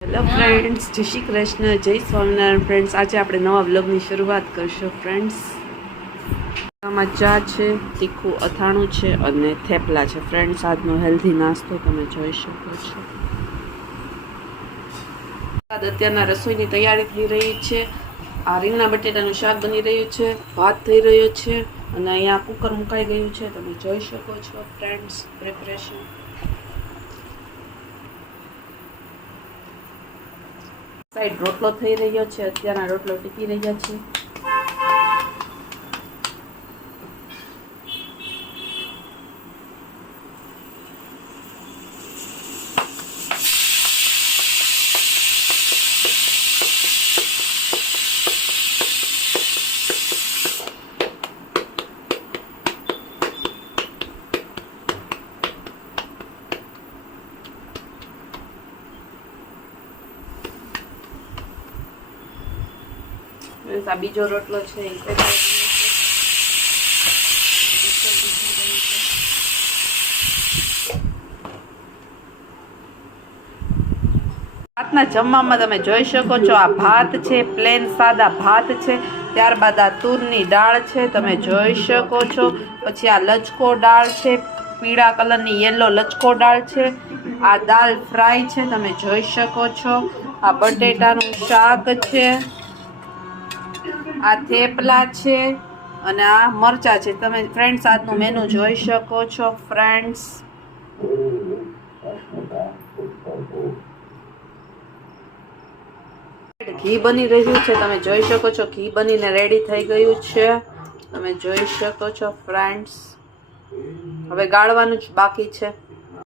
Hello friends, જય શ્રી કૃષ્ણ, જય Swaminarayan friends. આજે આપણે નવા વ્લોગની શરૂઆત કરશું ફ્રેન્ડ્સ. આમાં ચા છે, તીખું અથાણું છે અને થેપલા છે ફ્રેન્ડ્સ. આજનો હેલ્ધી નાસ્તો તમે જોઈ શકો છો. અત્યારના રસોઈની તૈયારી થઈ રહી છે. આ રીંગણા બટેટાનું શાક બની રહ્યું છે, ભાત થઈ રહ્યો છે અને અહીંયા કુકર મુકાઈ ગયું છે. તમે જોઈ શકો છો ફ્રેન્ડ્સ પ્રિપરેશન. સાઈડ રોટલો થઈ રહ્યો છે. અત્યારના રોટલો ટીકી રહ્યા છે. આ બીજો રોટલો છે એ રાતના જમવામાં તમે જોઈ શકો છો. આ ભાત છે, પ્લેન સાદા ભાત છે. ત્યારબાદ આ તુરની દાળ છે, તમે જોઈ શકો છો. પછી આ લચકો દાળ છે, પીળા કલરની યેલો લચકો દાળ છે. આ દાળ ફ્રાય છે, તમે જોઈ શકો છો. આ બટેટાનું શાક છે, આ થેપલા છે અને આ મરચા છે. તમે ફ્રેન્ડ્સ આજનું મેનુ જોઈ શકો છો ફ્રેન્ડ્સ. ઘી બની રહ્યું છે, તમે જોઈ શકો છો. ઘી બનીને રેડી થઈ ગયું છે, તમે જોઈ શકો છો ફ્રેન્ડ્સ. હવે ગાળવાનું જ બાકી છે.